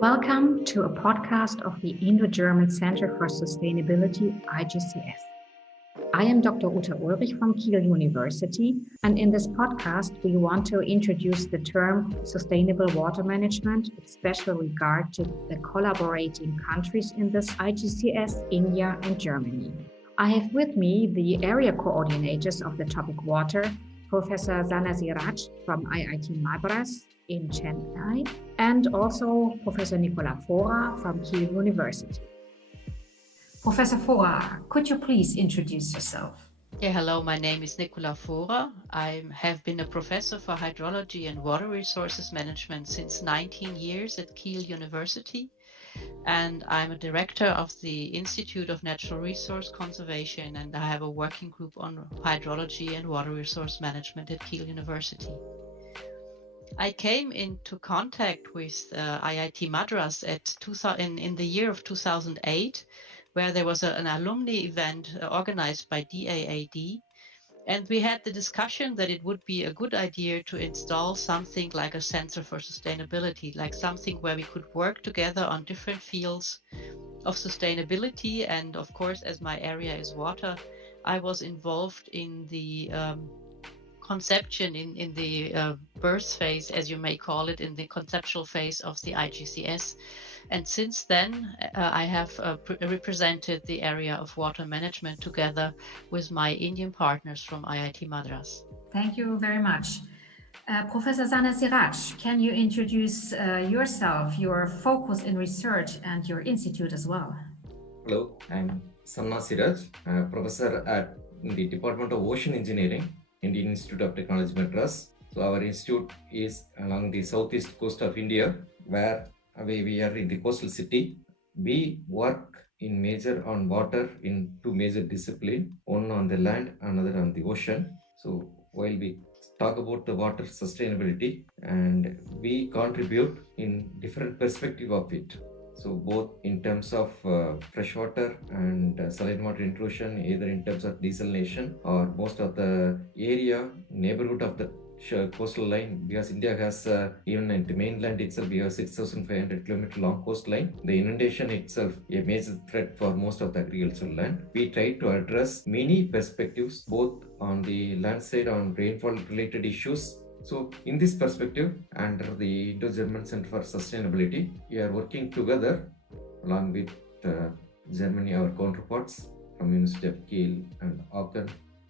Welcome to a podcast of the Indo-German Center for Sustainability, IGCS. I am Dr. Uta Ulrich from Kiel University, and in this podcast, we want to introduce the term sustainable water management, with special regard to the collaborating countries in this IGCS, India and Germany. I have with me the area coordinators of the topic water, Professor Sannasiraj from IIT Madras in Chennai, and also Professor Fohrer from Kiel University. Professor Fohrer, could you please introduce yourself? Yeah, hello, my name is Fohrer. I have been a professor for hydrology and water resources management since 19 years at Kiel University. And I'm a director of the Institute of Natural Resource Conservation, and I have a working group on hydrology and water resource management at Kiel University. I came into contact with IIT Madras in the year of 2008, where there was an alumni event organized by DAAD. And we had the discussion that it would be a good idea to install something like a Center for Sustainability, like something where we could work together on different fields of sustainability. And of course, as my area is water, I was involved in the conception, in the birth phase, as you may call it, in the conceptual phase of the IGCS. And since then, I have represented the area of water management together with my Indian partners from IIT Madras. Thank you very much. Professor Sannasiraj, can you introduce yourself, your focus in research and your institute as well? Hello, I'm Sannasiraj, professor at the Department of Ocean Engineering, Indian Institute of Technology, Madras. So our institute is along the southeast coast of India, where we are in the coastal city. We work in major on water in two major disciplines, one on the land, another on the ocean. So while we talk about the water sustainability, and we contribute in different perspective of it. So both in terms of freshwater and saline water intrusion, either in terms of desalination or most of the area, neighborhood of the coastal line, because India has even in the mainland itself, we have 6,500 kilometer long coastline. The inundation itself a major threat for most of the agricultural land. We try to address many perspectives, both on the land side on rainfall related issues. So in this perspective, under the Indo-German Center for Sustainability, we are working together along with Germany, our counterparts from University of Kiel and Aachen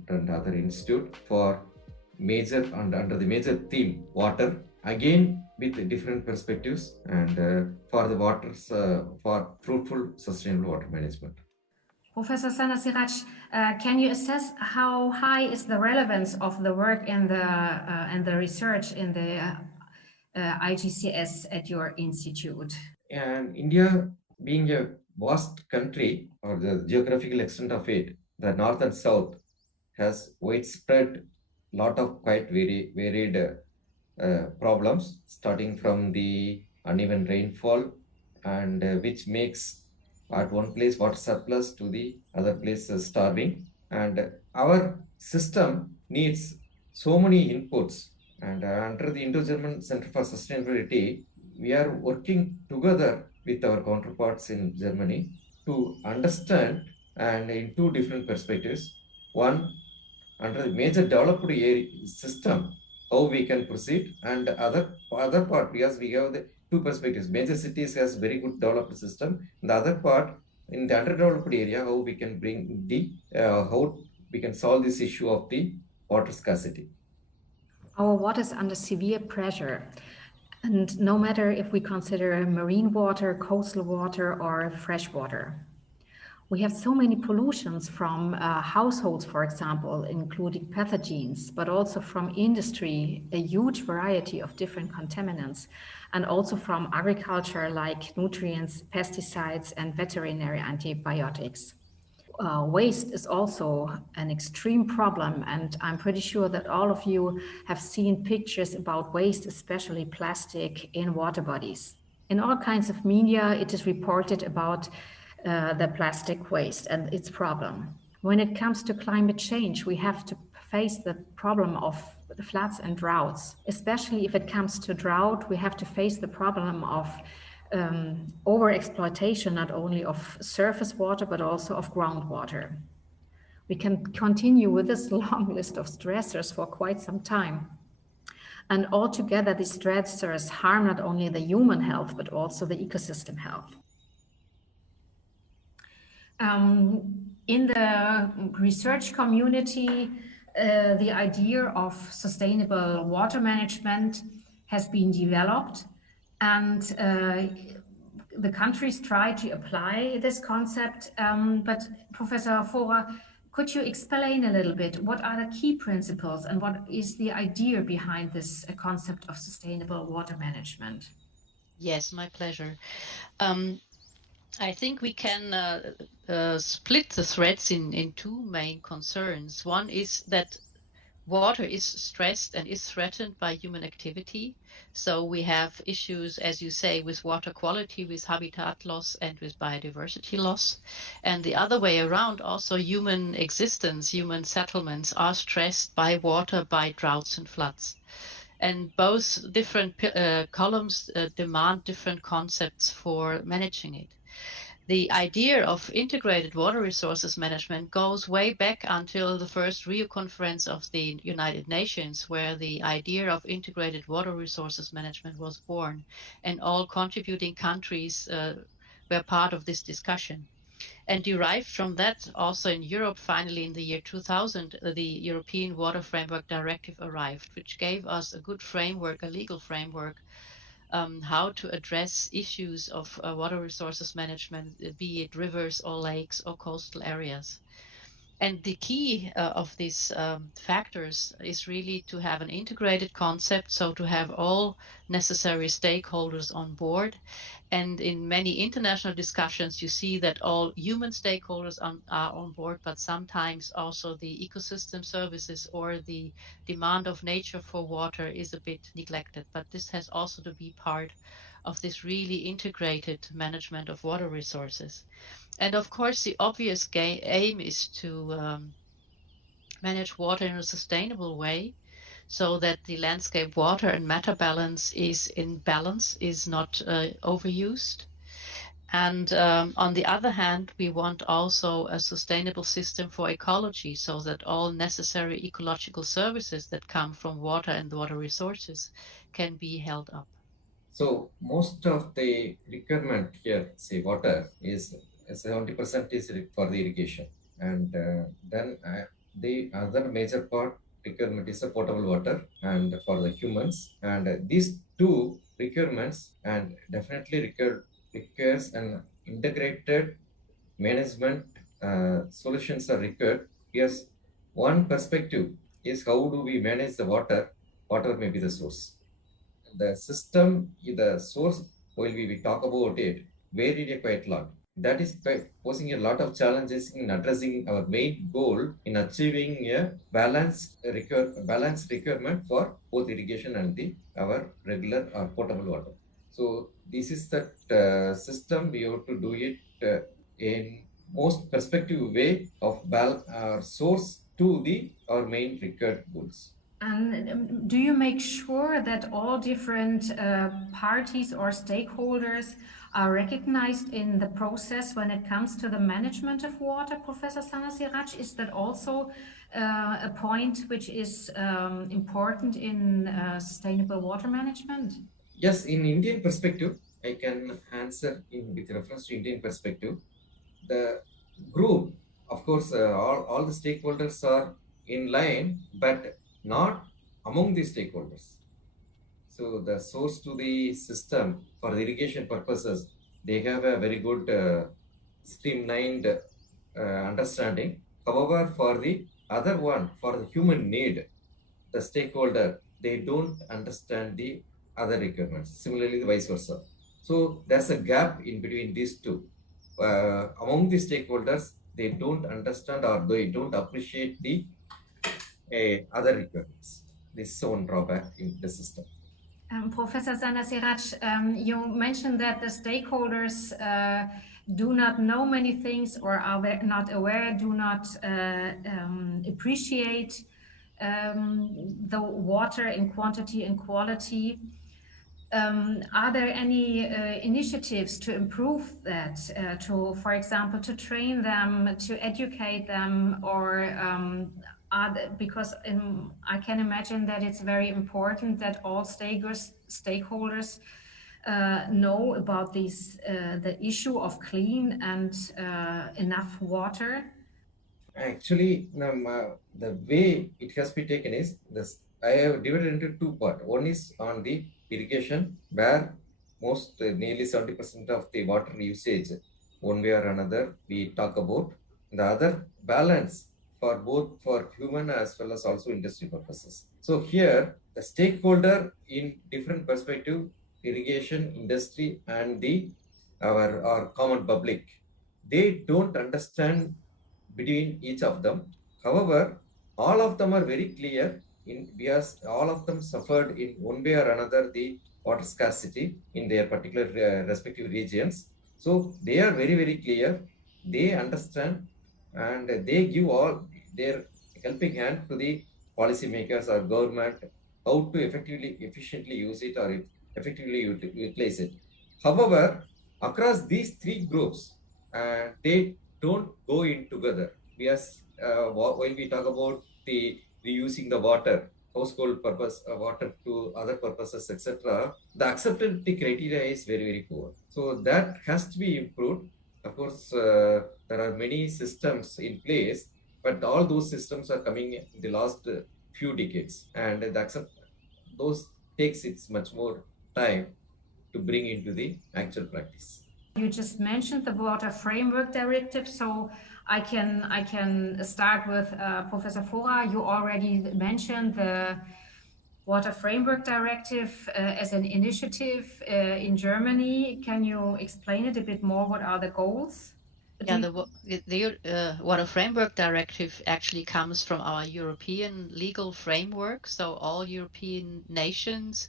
and other institute for major and under the major theme water, again with different perspectives and for the waters for fruitful sustainable water management. Professor Sannasiraj, can you assess how high is the relevance of the work and the research in the IGCS at your institute? And India, being a vast country, or the geographical extent of it, the north and south has widespread lot of quite varied problems, starting from the uneven rainfall, and which makes at one place water surplus to the other place starving. And our system needs so many inputs. And under the Indo-German Center for Sustainability, we are working together with our counterparts in Germany to understand, and in two different perspectives. One, under the major developed area system, how we can proceed, and other part, because we have the two perspectives. Major cities has very good developed system. The other part, in the underdeveloped area, how we can bring the how we can solve this issue of the water scarcity. Our water is under severe pressure. And no matter if we consider marine water, coastal water, or fresh water. We have so many pollutions from households, for example, including pathogens, but also from industry, a huge variety of different contaminants, and also from agriculture like nutrients, pesticides, and veterinary antibiotics. Waste is also an extreme problem, and I'm pretty sure that all of you have seen pictures about waste, especially plastic, in water bodies. In all kinds of media, it is reported about the plastic waste and its problem. When it comes to climate change, we have to face the problem of floods and droughts. Especially if it comes to drought, we have to face the problem of overexploitation not only of surface water but also of groundwater. We can continue with this long list of stressors for quite some time. And altogether, these stressors harm not only the human health but also the ecosystem health. In the research community, the idea of sustainable water management has been developed, and the countries try to apply this concept. But Professor Fohrer, could you explain a little bit what are the key principles and what is the idea behind this concept of sustainable water management? Yes, my pleasure. I think we can split the threads in two main concerns. One is that water is stressed and is threatened by human activity. So we have issues, as you say, with water quality, with habitat loss, and with biodiversity loss. And the other way around, also human existence, human settlements are stressed by water, by droughts and floods. And both different columns demand different concepts for managing it. The idea of integrated water resources management goes way back until the first Rio conference of the United Nations, where the idea of integrated water resources management was born, and all contributing countries were part of this discussion. And derived from that, also in Europe, finally in the year 2000, the European Water Framework Directive arrived, which gave us a good framework, a legal framework, how to address issues of water resources management, be it rivers or lakes or coastal areas. And the key of these factors is really to have an integrated concept, so to have all necessary stakeholders on board. And in many international discussions, you see that all human stakeholders are on board, but sometimes also the ecosystem services or the demand of nature for water is a bit neglected. But this has also to be part of this really integrated management of water resources. And of course, the obvious aim is to manage water in a sustainable way, so that the landscape water and matter balance is in balance, is not overused. And on the other hand, we want also a sustainable system for ecology, so that all necessary ecological services that come from water and water resources can be held up. So most of the requirement here, say water, is 70% is for the irrigation, and then the other major part requirement is the potable water and for the humans. And these two requirements and definitely requires an integrated management solutions are required. Yes, one perspective is how do we manage the water? Water may be the source. The system, the source, while we talk about it, varied quite a lot. That is posing a lot of challenges in addressing our main goal in achieving a balanced requirement for both irrigation and our regular or potable water. So this is that system we have to do it in most perspective way of source to our main required goals. And do you make sure that all different parties or stakeholders are recognized in the process when it comes to the management of water, Professor Sannasiraj? Is that also a point which is important in sustainable water management? Yes, in Indian perspective, I can answer with reference to Indian perspective. The group, of course, all the stakeholders are in line, but not among the stakeholders. So the source to the system for the irrigation purposes, they have a very good streamlined understanding. However, for the other one, for the human need, the stakeholder, they don't understand the other requirements. Similarly, the vice versa. So there's a gap in between these two. Among the stakeholders, they don't understand or they don't appreciate the other requirements. This is one drawback in the system. Professor Sannasiraj, you mentioned that the stakeholders do not know many things or are not aware, do not appreciate the water in quantity and quality. Are there any initiatives to improve that, for example, to train them, to educate them, or because I can imagine that it's very important that all stakeholders know about the issue of clean and enough water? Actually, the way it has been taken is this. I have divided into two parts. One is on the irrigation, where most nearly 70% of the water usage, one way or another, we talk about. The other balance for both for human as well as also industry purposes. So here, the stakeholder in different perspective, irrigation, industry, and the our common public, they don't understand between each of them. However, all of them are very clear in because all of them suffered in one way or another the water scarcity in their particular respective regions. So they are very, very clear. They understand and they give all their helping hand to the policymakers or government how to effectively, efficiently use it or effectively utilize it. However, across these three groups, they don't go in together because while we talk about the reusing the water, household purpose water to other purposes, etc., the acceptability criteria is very, very poor. So that has to be improved. Of course, there are many systems in place, but all those systems are coming in the last few decades, and those takes it's much more time to bring into the actual practice. You just mentioned the Water Framework Directive, so I can start with Professor Fohrer. You already mentioned the Water Framework Directive as an initiative in Germany. Can you explain it a bit more? What are the goals? Yeah, the Water Framework Directive actually comes from our European legal framework. So all European nations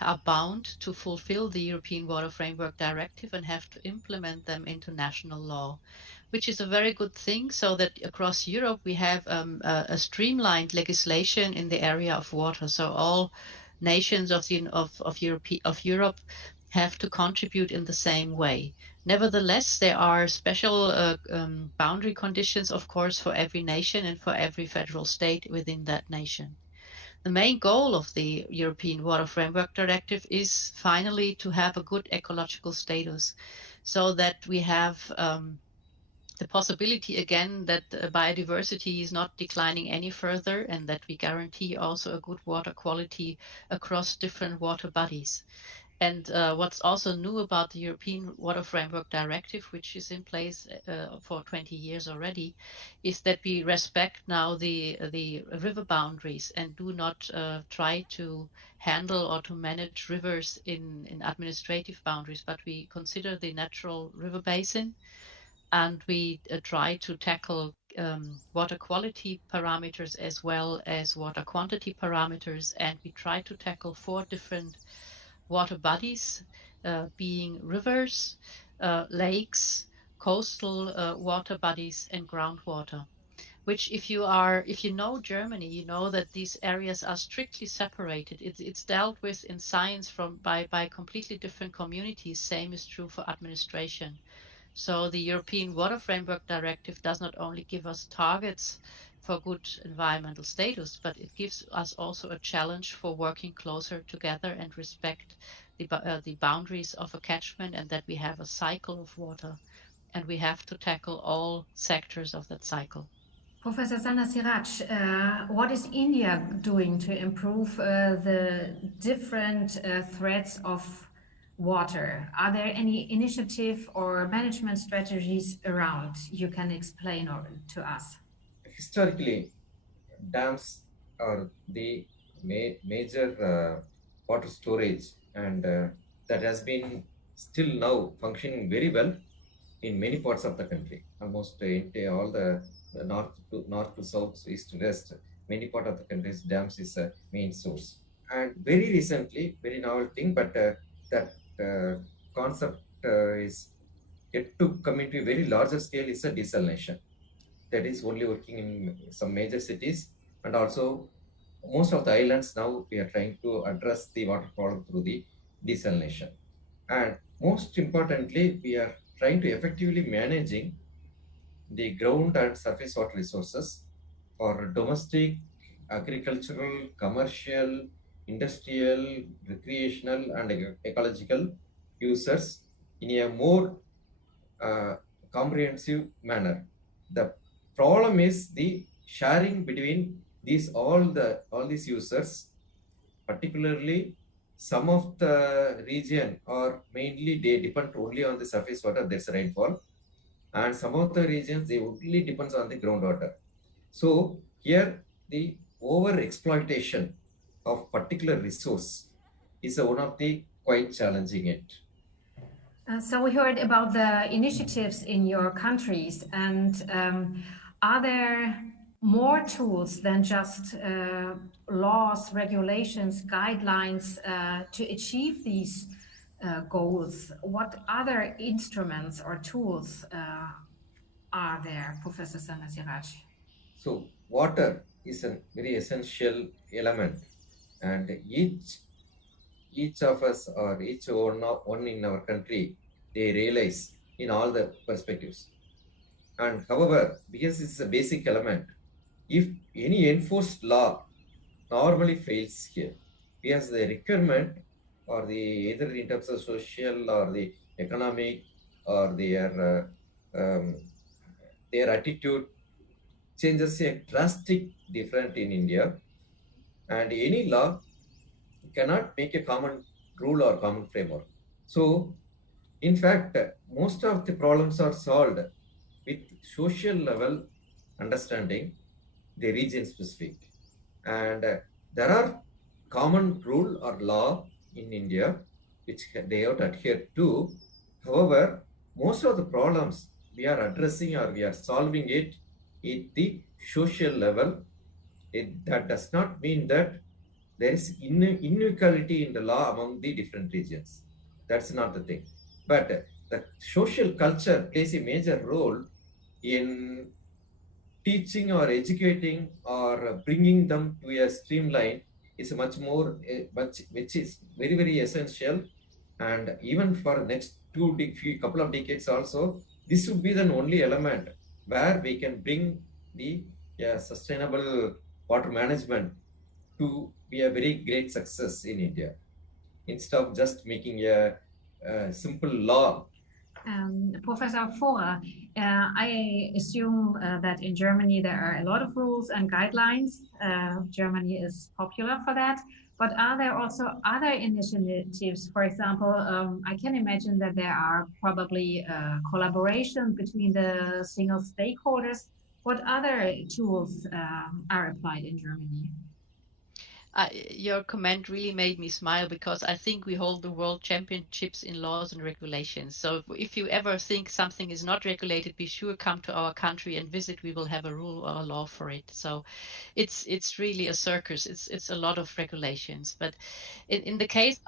are bound to fulfill the European Water Framework Directive and have to implement them into national law, which is a very good thing, so that across Europe we have a streamlined legislation in the area of water. So all nations of Europe have to contribute in the same way. Nevertheless, there are special boundary conditions, of course, for every nation and for every federal state within that nation. The main goal of the European Water Framework Directive is finally to have a good ecological status, so that we have the possibility again that biodiversity is not declining any further, and that we guarantee also a good water quality across different water bodies. And what's also new about the European Water Framework Directive, which is in place for 20 years already, is that we respect now the river boundaries and do not try to handle or to manage rivers in administrative boundaries, but we consider the natural river basin, and we try to tackle water quality parameters as well as water quantity parameters, and we try to tackle 4 different water bodies, being rivers, lakes, coastal water bodies, and groundwater. Which, if you know Germany, you know that these areas are strictly separated. It's dealt with in science by completely different communities. Same is true for administration. So the European Water Framework Directive does not only give us targets for good environmental status, but it gives us also a challenge for working closer together and respect the boundaries of a catchment, and that we have a cycle of water, and we have to tackle all sectors of that cycle. Professor Sannasiraj, what is India doing to improve the different threats of water? Are there any initiative or management strategies around you can explain to us? Historically, dams are the major water storage, and that has been still now functioning very well in many parts of the country. Almost in all the north to south, east to west, many part of the country's dams is a main source. And very recently, very novel thing, but that concept is yet to come into a very larger scale is a desalination that is only working in some major cities, and also most of the islands now we are trying to address the water problem through the desalination. And most importantly, we are trying to effectively managing the ground and surface water resources for domestic, agricultural, commercial, industrial, recreational, and ecological users in a more comprehensive manner. The problem is the sharing between all these users, particularly some of the region are mainly they depend only on the surface water, that's rainfall, and some of the regions they only depends on the groundwater. So here the over exploitation of particular resource is one of the quite challenging it. So we heard about the initiatives in your countries, and are there more tools than just laws, regulations, guidelines to achieve these goals? What other instruments or tools are there, Professor Sannasiraj? So water is a very essential element, and each of us or each one in our country they realize in all the perspectives. And however, because it's a basic element, if any enforced law normally fails here, because the requirement or the either in terms of social or the economic or their attitude changes a drastic different in India, and any law cannot make a common rule or common framework. So, in fact, most of the problems are solved with social level understanding, the region specific. And there are common rule or law in India which they have to adhere to. However, most of the problems we are addressing or we are solving it at the social level. That does not mean that there is inequality in the law among the different regions. That's not the thing. But the social culture plays a major role in teaching or educating or bringing them to a streamline is much more which is very very essential. And even for next few couple of decades also, this would be the only element where we can bring the sustainable water management to be a very great success in India, instead of just making a simple law. Professor Fohrer, I assume that in Germany there are a lot of rules and guidelines. Germany is popular for that. But are there also other initiatives? For example, I can imagine that there are probably collaboration between the single stakeholders. What other tools are applied in Germany? Your comment really made me smile because I think we hold the world championships in laws and regulations. So if you ever think something is not regulated, be sure come to our country and visit. We will have a rule or a law for it. So it's really a circus. It's a lot of regulations. But in the case,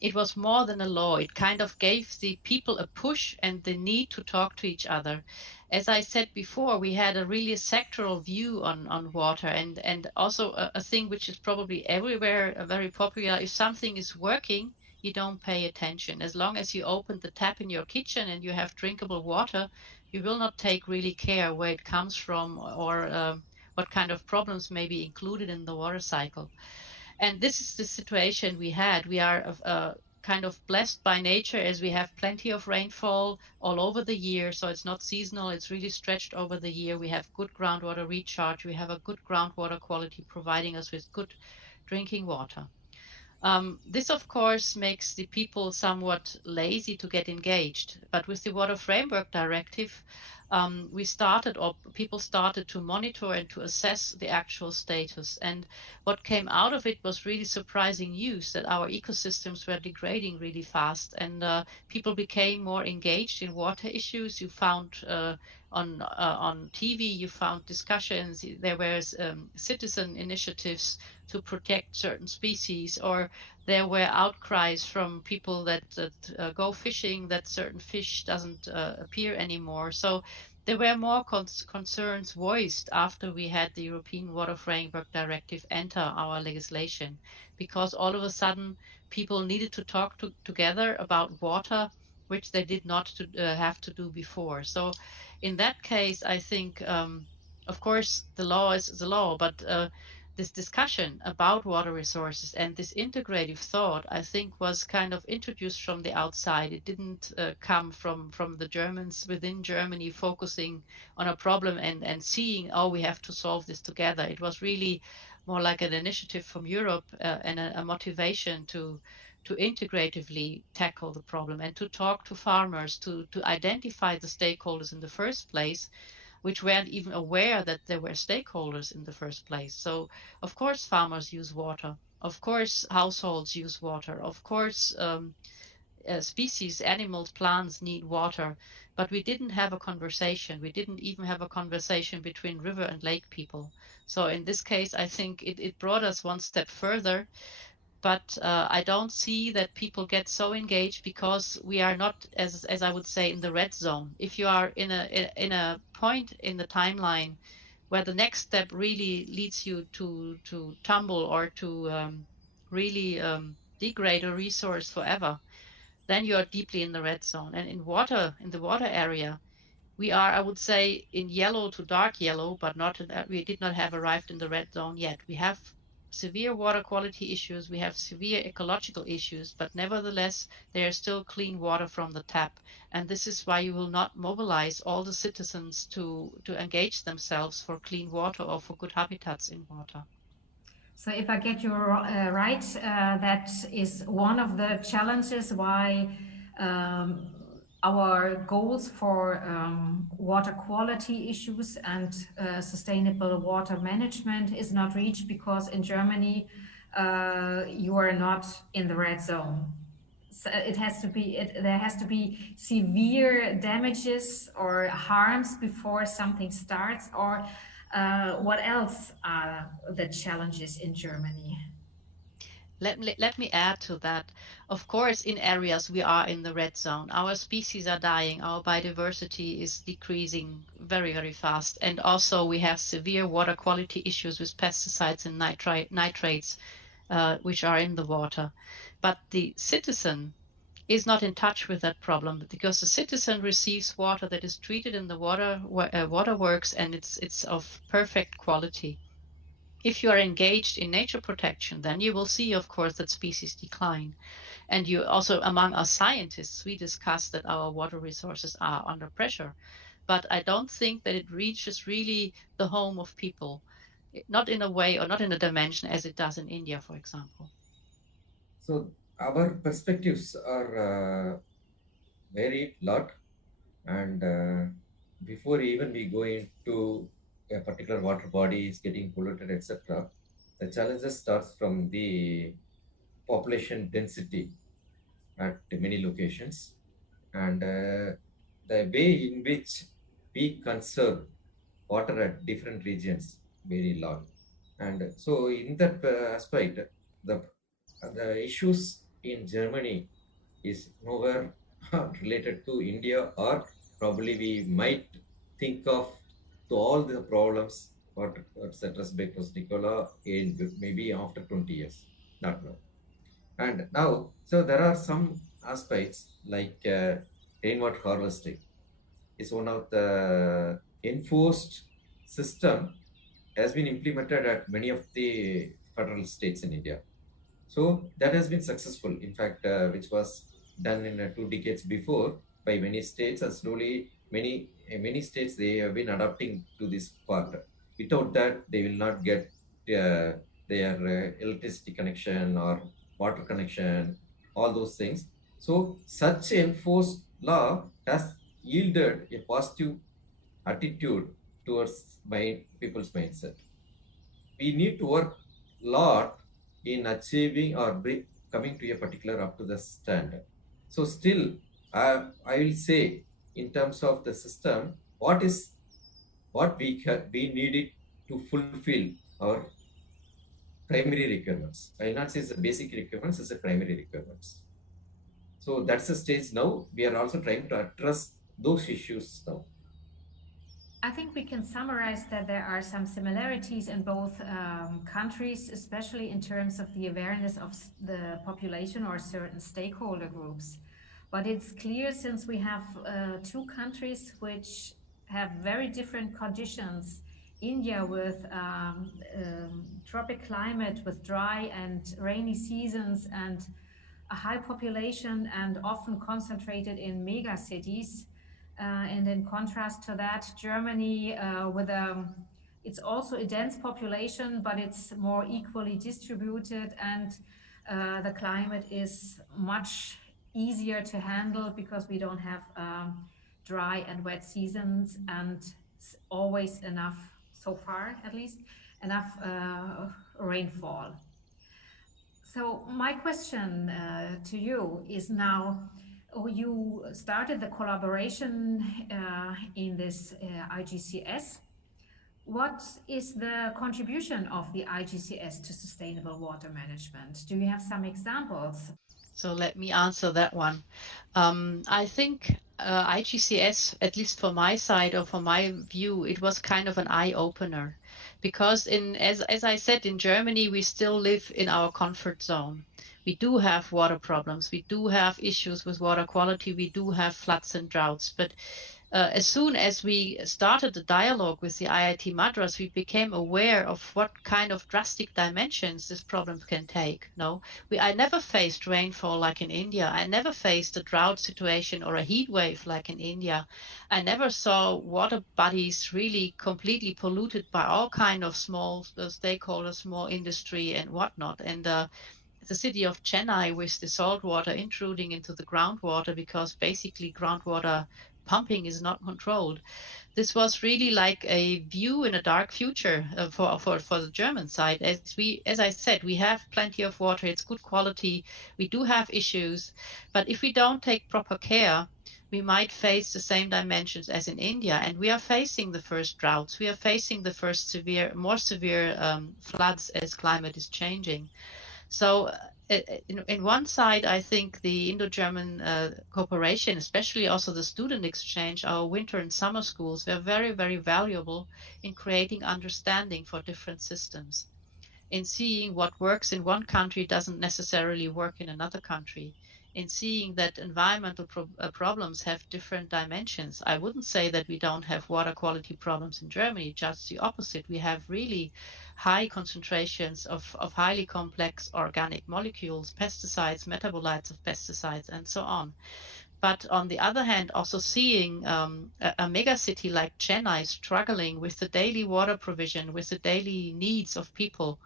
it was more than a law. It kind of gave the people a push and the need to talk to each other. As I said before, we had a really sectoral view on water, and also a thing which is probably everywhere very popular. If something is working, you don't pay attention. As long as you open the tap in your kitchen and you have drinkable water, you will not take really care where it comes from or what kind of problems may be included in the water cycle. And this is the situation we had. We are kind of blessed by nature as we have plenty of rainfall all over the year. So it's not seasonal, it's really stretched over the year. We have good groundwater recharge. We have a good groundwater quality providing us with good drinking water. This, of course, makes the people somewhat lazy to get engaged. But with the Water Framework Directive, people started to monitor and to assess the actual status. And what came out of it was really surprising news that our ecosystems were degrading really fast, and people became more engaged in water issues. You found on TV, you found discussions. There were citizen initiatives to protect certain species, or there were outcries from people that go fishing that certain fish doesn't appear anymore. So There were more concerns voiced after we had the European Water Framework Directive enter our legislation, because all of a sudden people needed to talk together about water, which they did not have to do before. So in that case, I think, of course, the law is the law, but this discussion about water resources and this integrative thought, I think, was kind of introduced from the outside. It didn't come from the Germans within Germany focusing on a problem and seeing, oh, we have to solve this together. It was really more like an initiative from Europe and a motivation to integratively tackle the problem and to talk to farmers, to identify the stakeholders in the first place, which weren't even aware that there were stakeholders in the first place. So, of course, farmers use water. Of course, households use water. Of course, species, animals, plants need water. But we didn't have a conversation. We didn't even have a conversation between river and lake people. So in this case, I think it brought us one step further, but I don't see that people get so engaged because we are not, as I would say, in the red zone. If you are in a point in the timeline where the next step really leads you to tumble or to really degrade a resource forever, then you are deeply in the red zone. And in the water area, we are, I would say, in yellow to dark yellow, but not we did not have arrived in the red zone yet. We have severe water quality issues, we have severe ecological issues, but nevertheless, there is still clean water from the tap. And this is why you will not mobilize all the citizens to engage themselves for clean water or for good habitats in water. So if I get you right, that is one of the challenges why um, our goals for water quality issues and sustainable water management is not reached because in Germany you are not in the red zone. So it has to be there has to be severe damages or harms before something starts, or what else are the challenges in Germany? Let me add to that. Of course, in areas we are in the red zone. Our species are dying, our biodiversity is decreasing very, very fast. And also we have severe water quality issues with pesticides and nitrates, which are in the water. But the citizen is not in touch with that problem because the citizen receives water that is treated in the waterworks, and it's of perfect quality. If you are engaged in nature protection, then you will see, of course, that species decline. And you also, among us scientists, we discuss that our water resources are under pressure. But I don't think that it reaches really the home of people, not in a way or not in a dimension as it does in India, for example. So our perspectives are varied lot, and before even we go into a particular water body is getting polluted, etc., the challenges starts from the population density at many locations, and the way in which we conserve water at different regions very lot. And so in that aspect, the issues in Germany is nowhere related to India, or probably we might think of to all the problems what's addressed by Costa Nicola in maybe after 20 years, not now. And now, so there are some aspects like rainwater harvesting is one of the enforced system has been implemented at many of the federal states in India. So that has been successful, in fact, which was done in 2 decades before by many states, and slowly many states they have been adapting to this part. Without that, they will not get their electricity connection or water connection, all those things. So such enforced law has yielded a positive attitude towards people's mindset. We need to work a lot in achieving or coming to a particular up to the standard. So still, I will say in terms of the system, what we needed to fulfill our primary requirements. I not say it's the basic requirements, it's the primary requirements. So that's the stage now. We are also trying to address those issues now. I think we can summarize that there are some similarities in both countries, especially in terms of the awareness of the population or certain stakeholder groups. But it's clear, since we have two countries which have very different conditions. India with tropic climate, with dry and rainy seasons and a high population and often concentrated in mega cities. And in contrast to that, Germany with it's also a dense population, but it's more equally distributed, and the climate is much easier to handle because we don't have dry and wet seasons, and always enough, so far at least, enough rainfall. So my question to you is now, you started the collaboration in this IGCS. What is the contribution of the IGCS to sustainable water management? Do you have some examples? So let me answer that one. I think IGCS, at least for my side or for my view, it was kind of an eye-opener, because as I said, in Germany, we still live in our comfort zone. We do have water problems. We do have issues with water quality. We do have floods and droughts. But as soon as we started the dialogue with the IIT Madras, we became aware of what kind of drastic dimensions this problem can take. I never faced rainfall like in India. I never faced a drought situation or a heat wave like in India. I never saw water bodies really completely polluted by all kind of small stakeholders, small industry and whatnot. And the city of Chennai with the salt water intruding into the groundwater because basically groundwater pumping is not controlled. This was really like a view in a dark future for the German side. As I said, we have plenty of water. It's good quality. We do have issues, but if we don't take proper care, we might face the same dimensions as in India. And we are facing the first droughts. We are facing the first more severe floods as climate is changing. So in one side, I think the Indo-German cooperation, especially also the student exchange, our winter and summer schools, were very, very valuable in creating understanding for different systems, in seeing what works in one country doesn't necessarily work in another country, in seeing that environmental problems have different dimensions. I wouldn't say that we don't have water quality problems in Germany, just the opposite. We have really high concentrations of highly complex organic molecules, pesticides, metabolites of pesticides, and so on. But on the other hand, also seeing a mega city like Chennai struggling with the daily water provision, with the daily needs of people,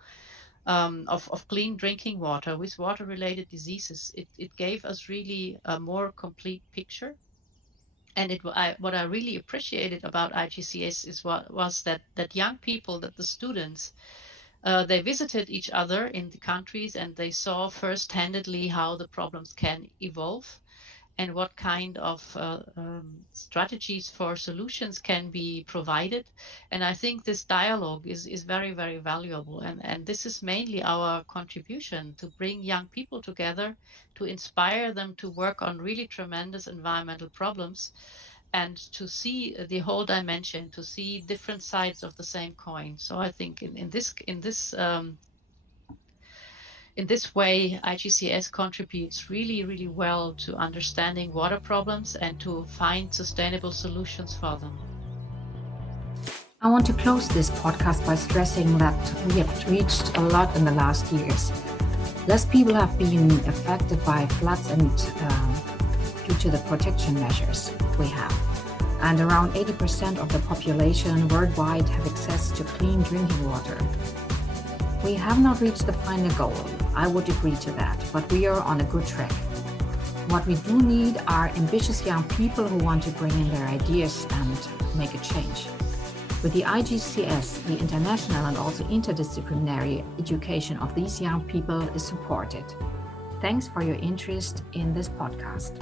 of clean drinking water, with water-related diseases, it gave us really a more complete picture. And what I really appreciated about IGCS was that young people, that the students, they visited each other in the countries and they saw first-handedly how the problems can evolve and what kind of strategies for solutions can be provided. And I think this dialogue is very, very valuable. And this is mainly our contribution, to bring young people together, to inspire them to work on really tremendous environmental problems, and to see the whole dimension, to see different sides of the same coin. So I think in this way, IGCS contributes really, really well to understanding water problems and to find sustainable solutions for them. I want to close this podcast by stressing that we have reached a lot in the last years. Less people have been affected by floods and due to the protection measures we have. And around 80% of the population worldwide have access to clean drinking water. We have not reached the final goal. I would agree to that, but we are on a good track. What we do need are ambitious young people who want to bring in their ideas and make a change. With the IGCS, the international and also interdisciplinary education of these young people is supported. Thanks for your interest in this podcast.